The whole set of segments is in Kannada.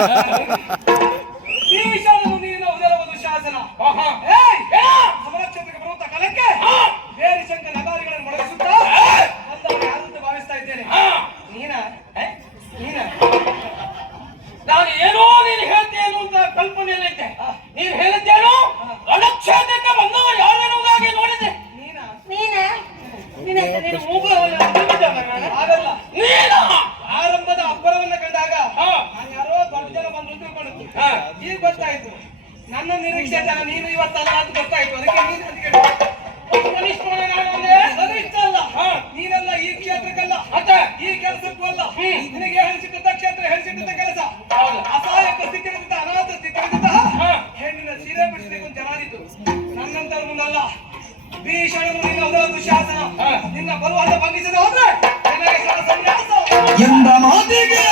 ಈ ವಿಷಯವನ್ನು ನೀನು ಉದರಬಹುದು ಶಾಸನ ಸಮರಕ್ಷತೆಗೆ ಬರುವಂತ ಕಾಲಕ್ಕೆ ಬೇರೆ ಶಂಕರ ನಗಾರಿಗಳನ್ನು ಮೊಳಗಿಸುತ್ತಾ ಬಂದವರು ಯಾರು ಅಂತ ಭಾವಿಸ್ತಾ ಇದ್ದೇನೆ. ನೀನ ನಾನು ಏನೋ ನೀನು ಹೇಳ್ತೇನು ಅಂತ ಕಲ್ಪನೆಯಲ್ಲಿದ್ದೆ. ನೀನು ಹೇಳಿದ್ದೇನು ರಣಕ್ಷೇತ್ರಕ್ಕೆ ಬಂದವರು ಯಾರೆನ್ನುವುದಾಗಿ ನೋಡಿದೆ. ನೀನು ಮೂಗು ಆಗಲ್ಲ. ನೀನು ಆರಂಭದ ಅಬ್ಬರವನ್ನ ಕಂಡಾಗ ನಾನು ಯಾರೋ ದೊಡ್ಡ ಜನ ಬಂದು ತಿಳ್ಕೊಂಡಿದ್ದು. ಈಗ ಗೊತ್ತಾಯ್ತು ನನ್ನ ನಿರೀಕ್ಷೆ ಜನ ನೀನು ಇವತ್ತಲ್ಲ ಅಂತ ಗೊತ್ತಾಯ್ತು. ಅದಕ್ಕೆ ನೀನು ಕನಿಷ್ಠ ಅಲ್ಲ. ನೀನೆಲ್ಲ ಈ ಕ್ಷೇತ್ರಕ್ಕಲ್ಲ, ಈ ಕೆಲಸಕ್ಕೂ ಅಲ್ಲ. ನಿನಗೆ ಹೇಳಿಸಿದ್ದ ಕ್ಷೇತ್ರ ಹೇಳಿಸಿದ್ದ ಕೆಲಸ ಅಸಹಾಯಕ ಸ್ಥಿತಿಯಿಂದ ಅನಾಥ ಸ್ಥಿತಿಯಿಂದ ಹೆಣ್ಣಿನ ಸೀರೆ ಬಿಡಿಸಬೇಕು ಅಂತ ಜನಾದಿತ್ತು. ನನ್ನಂತರ ಮುಂದಲ್ಲ. ಭೀಷಣನು ನಿನ್ನ ಉದರದ ಶಾಸನ ನಿನ್ನ ಬರುವಾಗ ಭಂಗಿಸದೆ ಹೋದ್ರೆ ನಿನಗೆ ಸನ್ಯಾಸ ಎಂಬ ಮಾತಿಗೆ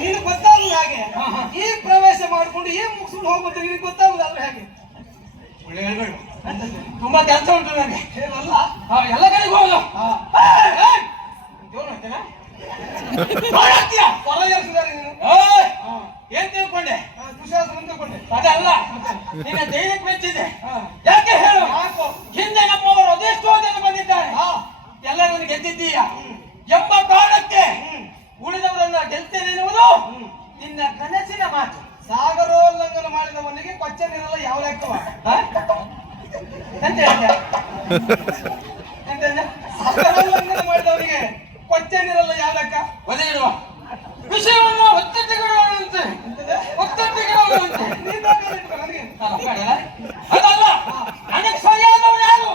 ನೀನು ಗೊತ್ತಾಗುದು ಹಾಗೆ. ಈ ಪ್ರವೇಶ ಮಾಡಿಕೊಂಡು ಈ ಮುಗಿಸ್ಕೊಂಡು ಹೋಗ್ಬೋದು. ನಿನಗೆ ಗೊತ್ತಾಗುದು ಆದ್ರೆ ಹೇಗೆ? ಒಳ್ಳೆ ಹೇಳ್ಬೇಡ. ತುಂಬಾ ಕೆಲಸ ಉಂಟು ನನಗೆ. ಏನಲ್ಲ ಎಲ್ಲ ಕಡೆಗೆ ಹೋಗುದು. ಏನ್ ತಿಳ್ಕೊಂಡೆ? ದುಶಾಸನ ತಿಳ್ಕೊಂಡೆ. ಅದಲ್ಲ, ನಿನ್ನ ಧೈರ್ಯಕ್ಕೆ ಮೆಚ್ಚಿದೆ. ಯಾಕೆ ಹೇಳು? ಹಿಂದೆ ನಮ್ಮವರು ಅದೆಷ್ಟೋ ಜನ ಬಂದಿದ್ದಾರೆ. ಎಲ್ಲರನ್ನು ಗೆದ್ದಿದ್ದೀಯ ಎಂಬ ಕಾರಣಕ್ಕೆ ಉಳಿದವರನ್ನ ಗೆಲ್ತೇನೆ ಎನ್ನುವುದು ನಿನ್ನ ಕನಸಿನ ಮಾತು. ಸಾಗರೋಲ್ಲಂಘನ ಮಾಡಿದವನಿಗೆ ಕೊಚ್ಚ ನೀರಲ್ಲ ಯಾವ ಲೆಕ್ಕವ? ಎಂತ ಹೇಳ್ತೀಯ? ಸಾಗರೋಲ್ಲಂಘನ ಮಾಡಿದವನಿಗೆ ಕೊಚ್ಚ ನೀರಲ್ಲ ಯಾವ ಲೆಕ್ಕ? ಒದಗಿಡುವ ವಿಷಯವನ್ನು ಒತ್ತಟ್ಟಿಗಿಡುವಂತೆ ಅದಲ್ಲ. ನನಗೆ ಸರಿಯಾದವರು ಯಾರು?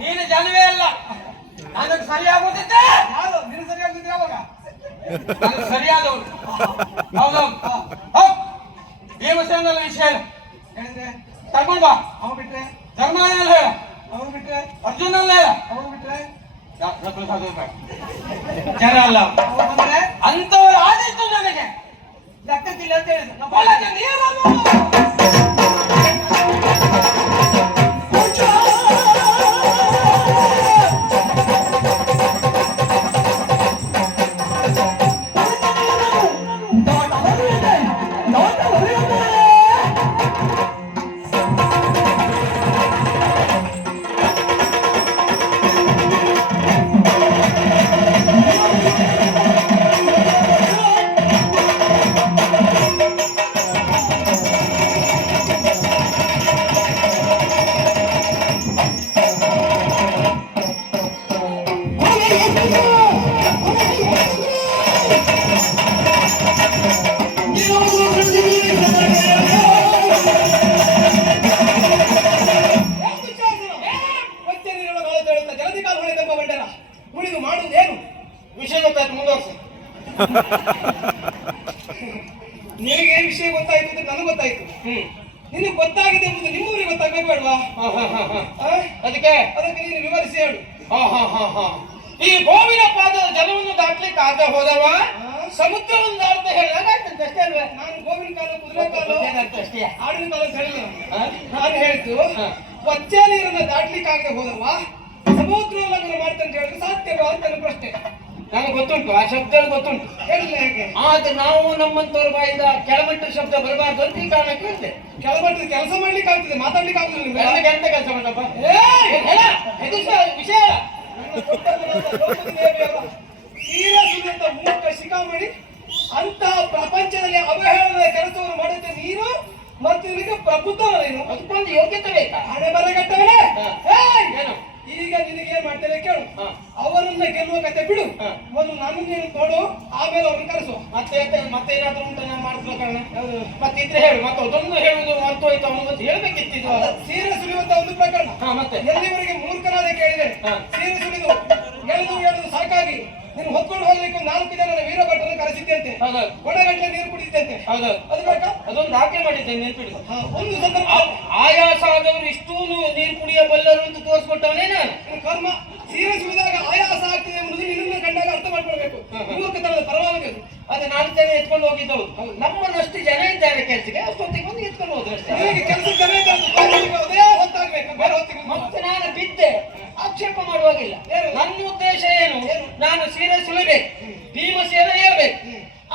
ನೀನು ಜನವೇ ಅಲ್ಲ. ನನಗೆ ಸರಿಯಾಗುತ್ತಿದ್ದೆ. ನೀನು ಸರಿಯಾಗುತ್ತಿದ್ದೆ ಯಾವಾಗ? ನನಗೆ ಸರಿಯಾದವರು. ಹೌದೌದು. ಭೀಮಸೇನಲ್ಲ ವಿಷಯ ಹೇಳಿದ್ರೆ ಕರ್ಕೊಂಡು ಬಾ. ಅವನು ಬಿಟ್ರೆ ಧರ್ಮನಲ್ಲಿ ಹೇಳ. ಅವನು ಬಿಟ್ರೆ ಅರ್ಜುನಲ್ಲಿ ಹೇಳ. ಅವನು ಬಿಟ್ರೆ ಜನ ಅಲ್ಲ. ಬಂದ್ರೆ ಅಂತವ್ರು ಆದಿತ್ತು ನನಗೆ ಲೆಕ್ಕಕ್ಕಿಲ್ಲ ಅಂತ ಹೇಳಿದ್ರು. ನಿನಗೆ ಈ ವಿಷಯ ಗೊತ್ತಾಯ್ತು ಅಂತ ನನಗೆ ಗೊತ್ತಾಯ್ತು. ನಿನಗೆ ಗೊತ್ತಾಗಿದೆ ಎಂಬುದು ನಿಮ್ಮೂರಿಗೆ ಗೊತ್ತಾಗಬೇಕು ಬೇಡವಾ? ಅದಕ್ಕೆ ನೀನು ವಿವರಿಸಿ ಹೇಳು. ಈ ಗೋವಿನ ಪಾದದ ಜಲವನ್ನು ದಾಟ್ಲಿಕ್ಕೆ ಆಗ ಹೋದವ ಸಮುದ್ರವನ್ನು ದಾಟ್ತಾ ಹೇಳಿದಾಗ ಅಷ್ಟೇ ಅಲ್ವೇ? ನಾನು ಗೋವಿನ ಕಾಲ ಕುದುರೆ ಕಾಲ ಅಷ್ಟೇ ಆಡಿನ ಕಾಲ ಅಂತ ಹೇಳಿಲ್ಲ. ನಾನು ಹೇಳಿದ್ದು ಕೊಚ್ಚೆ ನೀರನ್ನ ದಾಟ್ಲಿಕ್ಕಾಗದೆ ಹೋದವ ಸಮುದ್ರೋಲ್ಲಂಘನ ಮಾಡ್ತಾನೆ ಅಂತ ಹೇಳಿದ್ರೆ ಸಾಧ್ಯವೋ ಅಂತ ನನ್ನ ಪ್ರಶ್ನೆ. ನನಗೆ ಗೊತ್ತುಂಟು, ಆ ಶಬ್ದ ಗೊತ್ತುಂಟು. ಹೇಳಿಲ್ಲ ಹೇಗೆ? ಆದ್ರೆ ನಾವು ನಮ್ಮಂತವ್ರ ಬಾಯಿಂದ ಕೆಳಮಟ್ಟ ಶಬ್ದ ಬರಬಾರ್ದು ಅಂತ ಈ ಕಾರಣಕ್ಕೆ ಹೇಳಿದೆ. ಕೆಳಮಟ್ಟದ ಕೆಲಸ ಮಾಡ್ಲಿಕ್ಕೆ ಆಗ್ತದೆ, ಮಾತಾಡ್ಲಿಕ್ಕೆ ಆಗುದಿಲ್ಲ ನಿಮ್ಗೆ. ನನಗೆ ಎಂತ ಕೆಲಸ ಮಾಡಪ್ಪ? ಇದು ವಿಷಯ. ನನ್ನ ದೊಡ್ಡ ಮನಸ್ಸ ದ್ರೌಪದಿ ದೇವಿಯವರ ಸೀರಸುರಿತ ಮೂರ್ಖ ಶಿಖಾಮಣಿ ಅಂತಹ ಪ್ರಪಂಚದಲ್ಲಿ ಅವಹೇಳನದ ಕೆಲಸವನ್ನು ಮಾಡುತ್ತೆ ನೀನು ಮತ್ತು ನಿನಗೆ ಪ್ರಬುದ್ಧವ ನೀನು. ಅದಕ್ಕೊಂದು ಯೋಗ್ಯತೆ ಬೇಕಾ? ಹಣೆ ಬರಗಟ್ಟವನೇ. ಏನು ಈಗ ನಿನಗೆ ಏನ್ ಮಾಡ್ತೇನೆ ಕೇಳು. ಅವರನ್ನ ಗೆಲ್ಲುವ ಕತೆ ಬಿಡು, ಮೊದಲು ನನ್ನ ನೀನು ನೋಡು, ಆಮೇಲೆ ಅವ್ರನ್ನ ಕರೆಸು. ಮತ್ತೆ ಏನಾದ್ರು ಉಂಟ ನಾನು ಮಾಡಿಸ್ಲ ಕಾರಣ ಮತ್ತಿದ್ರೆ ಹೇಳು. ಮತ್ತೆ ಅದೊಂದು ಹೇಳುದು ಅರ್ಥ ಹೋಯ್ತು ಅವನಿಗೆ ಹೇಳ್ಬೇಕಿತ್ತು. ಸೀರೆ ಸುಲಿಯುವಂತ ಒಂದು ಪ್ರಕರಣ. ಮತ್ತೆ ಎಲ್ಲಿವರೆಗೆ ಮೂರ್ಖನಾದ ಕೇಳಿದೆ ಸೀರೆ ಸುಲಿದು ಎಳೆದು ಸಾಕಾಗಿ ನೀನು ಹೊತ್ಕೊಂಡು ಹೋಗ್ಲಿಕ್ಕೆ 4 ಜನರ ವೀರಭಟರನ್ನು ಕರೆಸಿದ್ದಂತೆ, ಕೊಡಗಟ್ಟಲೆ ನೀರು ಕುಡಿದಂತೆ. ಅದು ಬೇಕಾ? ಅದೊಂದು ದಾಖಲೆ ಮಾಡಿದ್ದೇನೆ, ನೆನ್ಪಿಡು. ಒಂದು ಸಂದರ್ಭ ಆಯಾಸ ಆದವರು ಇಷ್ಟೂ ನೀರು ಕುಡಿಯಬಲ್ಲರು ಅಂತ ತೋರಿಸ್ಕೊಟ್ಟವನೇ ನಾನು. ಕರ್ಮ ಸೀರೆ ಸುಲಿದಾಗ ಆಯಾಸ ಆಗ್ತದೆ ಎಂಬುದು ನಿನ್ನನ್ನು ಕಂಡಾಗ ಅರ್ಥ ಮಾಡ್ಕೊಳ್ಬೇಕು. ಮೂರ್ಖತನದ ಪರವಾಗಿ ಅದು 4 ಜನ ಎತ್ಕೊಂಡು ಹೋಗಿದ್ದವು. ನಮ್ಮನ್ನಷ್ಟು ಜನ ಇದ್ದಾರೆ ಕೆಲಸಕ್ಕೆ, ಅಷ್ಟೊತ್ತಿಗೆ ಬಂದು ಎತ್ಕೊಂಡು ಹೋದ್ರು ಅಷ್ಟೇ. ನಿನಗೆ ಕೆಲಸ ಅದೇ ಹೊತ್ತಾಗ್ಬೇಕು, ಬೇರೆ ಹೊತ್ತಿಗೆ. ಮತ್ತೆ ನಾನು ಬಿದ್ದೆ, ಆಕ್ಷೇಪ ಮಾಡುವಾಗಿಲ್ಲ. ನನ್ನ ಉದ್ದೇಶ ಏನು? ನಾನು ಸೀರೆ ಸುಲಿಬೇಕು, ಭೀಮಸೇನ ಹೇಳ್ಬೇಕು.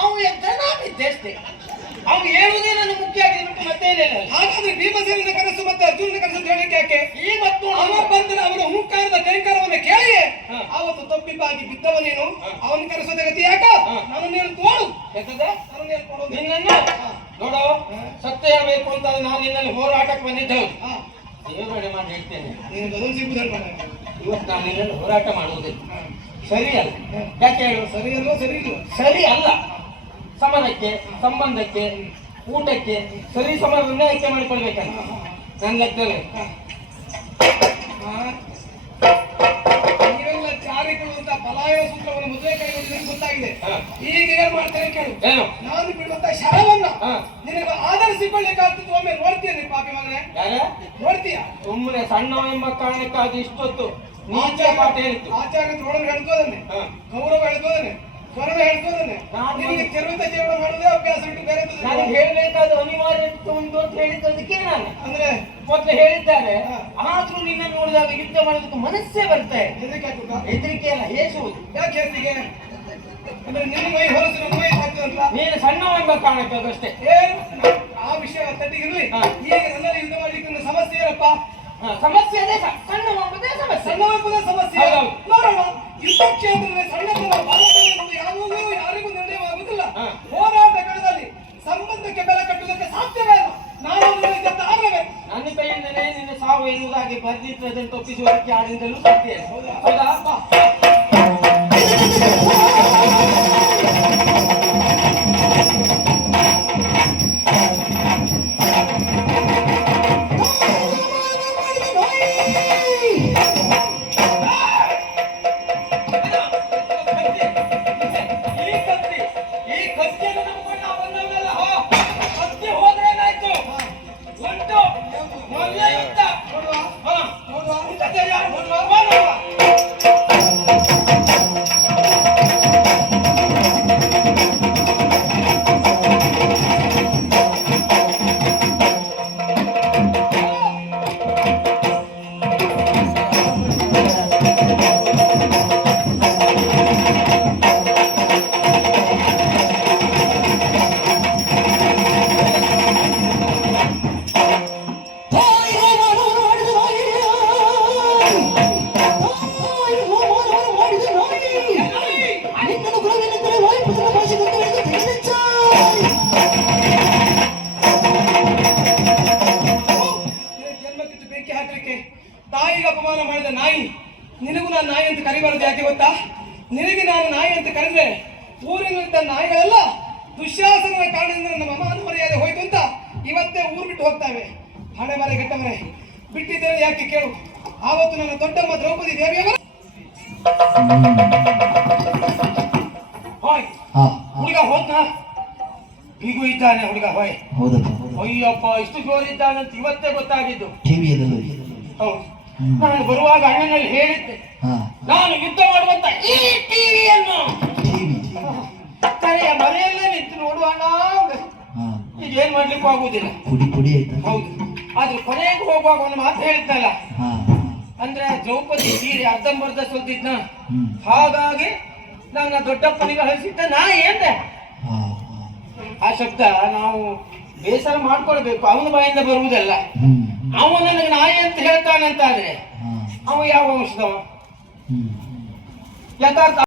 ಅವು ಎದ್ದ ನಾನು ಬಿದ್ದೆ ಅಷ್ಟೇ. ಅವು ಹೇಳುವುದೇ ನನ್ನ ಮುಖ್ಯ ಆಗಿದೆ, ಮತ್ತೇನಿಲ್ಲ. ಹಾಗಾದ್ರೆ ಭೀಮಸೇನ ಕನಸು ಮತ್ತೆ ಅರ್ಜುನನ ಕನಸು ಅಂತ ಹೇಳಿಕ್ಕೆ ಯಾಕೆ? ಈ ಮತ್ತು ಅವ ಬಂದರೆ ಅವನ ಹುಂಕಾರದ ಟೈಂಕಾರವನ್ನು ಕೇಳಿಯೇ ಅವತ್ತು ತಪ್ಪಿಬ್ಬಾಗಿ ಬಿದ್ದವ ನೀನು. ಅವನ ಕನಸದ ಗತಿ ಯಾಕ? ನಾನು ನೀನು ತೋಡು ನಿನ್ನನ್ನು ನೋಡೋ. ಸತ್ಯ ಬೇಕು ಅಂತ ನಾನು ನಿನ್ನಲ್ಲಿ ಹೋರಾಟಕ್ಕೆ ಬಂದಿದ್ದವು. ದೇವರೊಡೆ ಮಾಡಿ ಹೇಳ್ತೇನೆ, ಇವತ್ತು ನಾನು ನಿನ್ನಲ್ಲಿ ಹೋರಾಟ ಮಾಡುವುದಿಲ್ಲ. ಸರಿ ಅಲ್ಲ. ಯಾಕೆ ಹೇಳು? ಸರಿ ಅಲ್ವಾ? ಸರಿ ಇಲ್ಲ. ಸರಿ ಅಲ್ಲ. ಸಮರಕ್ಕೆ, ಸಂಬಂಧಕ್ಕೆ, ಊಟಕ್ಕೆ ಸರಿ ಸಮರವನ್ನೇ ಆಯ್ಕೆ ಮಾಡಿಕೊಳ್ಬೇಕಲ್ಲ ನನ್ನ ಲೆಕ್ಕದಲ್ಲಿ. ನೀವೆಲ್ಲ ಜಾರಿಗಳು ಅಂತ ಪಲಾಯನ ಸೂತ್ರವನ್ನು ಮೊದಲೇ ಕೈಗೊಂಡು ಗೊತ್ತಾಗಿದೆ. ಈಗ ಏನ್ ಮಾಡ್ತೇನೆ ಕೇಳು. ಏನು? ನಾನು ಬಿಡುವಂತ ಶರವನ್ನ ನಿನಗೆ ಆಧರಿಸಿಕೊಳ್ಳಿಕ್ಕಾಗ್ತದೆ. ಒಮ್ಮೆ ನೋಡ್ತೀಯ ನೀ ಪಾಪಿ ಮಗನೇ? ಯಾರ ನೋಡ್ತೀಯ? ಸುಮ್ಮನೆ ಸಣ್ಣ ಎಂಬ ಕಾರಣಕ್ಕಾಗಿ ಇಷ್ಟೊತ್ತು ನೀಚ ಪಾಠ ಹೇಳಿತ್ತು. ಆಚಾರ್ಯ ದ್ರೋಣರು ಹೇಳ್ತೋದನ್ನೇ, ಗೌರವ ಹೇಳ್ತೋದನ್ನೇ, ಸ್ವರ್ಣ ಹೇಳ್ತೋದನ್ನೇ. ನಿನಗೆ ಚರ್ವಿತ ಜೀವನ ಮಾಡೋದೇ ಅಭ್ಯಾಸ ಬಿಟ್ಟು ಬೇರೆ ನಾನು ಹೇಳಬೇಕಾದ ಅನಿವಾರ್ಯ ಉಂಟು ಅಂತ ಹೇಳಿದ್ದದಕ್ಕೆ ನಾನು ಅಂದ್ರೆ ಮೊದಲು ಹೇಳಿದ್ದಾರೆ. ಆದ್ರೂ ನಿನ್ನ ನೋಡಿದಾಗ ಯುದ್ಧ ಮಾಡೋದಕ್ಕೆ ಮನಸ್ಸೇ ಬರ್ತಾ ಇದೆ. ಹೆದರಿಕೆ ಆಗ್ತದ? ಹೆದರಿಕೆ ಅಲ್ಲ, ಹೇಸುವುದು. ಯಾಕೆ ಹೆದರಿಕೆ? ಅಂದ್ರೆ ನಿನ್ನ ಮೈ ಹೊರಸು ನನ್ನ ಮೈ ಆಗ್ತದಂತ ನೀನು ಸಣ್ಣ ಎಂಬ ಕಾರಣಕ್ಕೆ ಅದಷ್ಟೇ. ಏನು ಆ ವಿಷಯ ತಟ್ಟಿಗಿರ್ಲಿ. ಈಗ ನನ್ನಲ್ಲಿ ಯುದ್ಧ ಮಾಡ್ಲಿಕ್ಕೆ ನನ್ನ ಸಮಸ್ಯೆ ಏನಪ್ಪ? ಸಮಸ್ಯೆ ಅದೇ, ಸಣ್ಣ ಮಾಡುವುದೇ ಸಮಸ್ಯೆ. ಸಣ್ಣ ಮಕ್ಕಳ ಸಮಸ್ಯೆ ನೋಡೋಣ. ಯುದ್ಧ ಕ್ಷೇತ್ರದಲ್ಲಿ ಸಣ್ಣತನ ಭಾರತದಲ್ಲಿ ಯಾವುದೂ ಯಾರಿಗೂ ನಿರ್ಣಯವಾಗುವುದಿಲ್ಲ. ಹೋರಾಟ ಕಣದಲ್ಲಿ ಸಂಬಂಧಕ್ಕೆ ಬೆಲೆ ಕಟ್ಟುವುದಕ್ಕೆ ಸಾಧ್ಯವೇ ಇಲ್ಲ. ನಾನು ಆಗಬೇಕು. ನನ್ನ ಕೈಯಿಂದಲೇ ನಿನ್ನ ಸಾವು ಎನ್ನುವುದಾಗಿ ಬರ್ದಿತ್ತು. ಅದನ್ನು ತಪ್ಪಿಸುವುದಕ್ಕೆ ಯಾರಿಂದಲೂ ಸಾಧ್ಯ ಇಲ್ಲ. ಹೌದಾ? ತಾಯಿಗೆ ಅಪಮಾನ ಮಾಡಿದ ನಾಯಿ ನಿನಗೂ ನಾನು ನಾಯಿ ಅಂತ ಕರಿಬಾರದು. ಯಾಕೆ ಗೊತ್ತಾ? ನಿನಗೆ ನಾನು ನಾಯಿ ಅಂತ ಕರೆದ್ರೆ ಊರಿನಲ್ಲಿದ್ದ ನಾಯಿಗಳೆಲ್ಲ ದುಶ್ಯಾಸನದ ಕಾರಣದಿಂದ ನಮ್ಮ ಮಾನ ಮರ್ಯಾದೆ ಹೋಯ್ತು ಅಂತ ಇವತ್ತೇ ಊರು ಬಿಟ್ಟು ಹೋಗ್ತಾವೆ. ಹಣೆ ಮರೆ ಗೆಟ್ಟವರೇ, ಬಿಟ್ಟಿದ್ದೇನೆ ಯಾಕೆ ಕೇಳು. ಆವತ್ತು ನನ್ನ ದೊಡ್ಡಮ್ಮ ದ್ರೌಪದಿ ದೇವಿಯವರು ಹುಡುಗ ಹೋದ್ನಾ? ಹೀಗೂ ಇದ್ದಾನೆ ಹುಡುಗ. ಹೋಯ್ ಅಯ್ಯಪ್ಪ, ಇಷ್ಟು ಜೋರಿದ್ದಾನಂತ ಇವತ್ತೇ ಗೊತ್ತಾಗಿದ್ದು. ಹೌದು, ನಾನು ಬರುವಾಗ ಅಣ್ಣನಲ್ಲಿ ಹೇಳಿದ್ದೆ, ನಾನು ಯುದ್ಧ ಮಾಡುವಂತ ಈ ಟಿವಿಯನ್ನು ತಲೆಯ ಮರೆಯಲ್ಲೇ ನಿಂತು ನೋಡುವಾಗ ಈಗ ಏನ್ ಮಾಡ್ಲಿಕ್ಕೂ ಆಗುದಿಲ್ಲ. ಪುಡಿ ಪುಡಿ ಆಯ್ತಾ? ಹೌದು, ಆದ್ರೆ ಕೊನೆಗೆ ಹೋಗುವಾಗ ಒಂದು ಮಾತು ಹೇಳಿದ್ನಲ್ಲ, ಹಾ ಅಂದ್ರೆ ದ್ರೌಪದಿ ಸೀರೆ ಅರ್ಧಂಬರ್ಧ ಸುಲ್ದಿದ್ನ, ಹ್ಮ್ ಹಾಗಾಗಿ ನನ್ನ ದೊಡ್ಡಪ್ಪನಿಗೆ ಹರಿಸಿದ್ದ ನಾ ಏನ್ದೆ. ಹಾ ಆ ಶಬ್ದ ನಾವು ಬೇಸರ ಮಾಡ್ಕೊಳ್ಬೇಕು, ಅವನ ಬಾಯಿಂದ ಬರುವುದಲ್ಲ. ಹ್ಮ್ ಅವ ನನಗೆ ನಾಯಿ ಅಂತ ಹೇಳ್ತಾನಂತಾದ್ರೆ ಹಾ ಅವ ಯಾವ ವಂಶದವ? ಹ್ಮ್ ಯಥಾರ್ಥ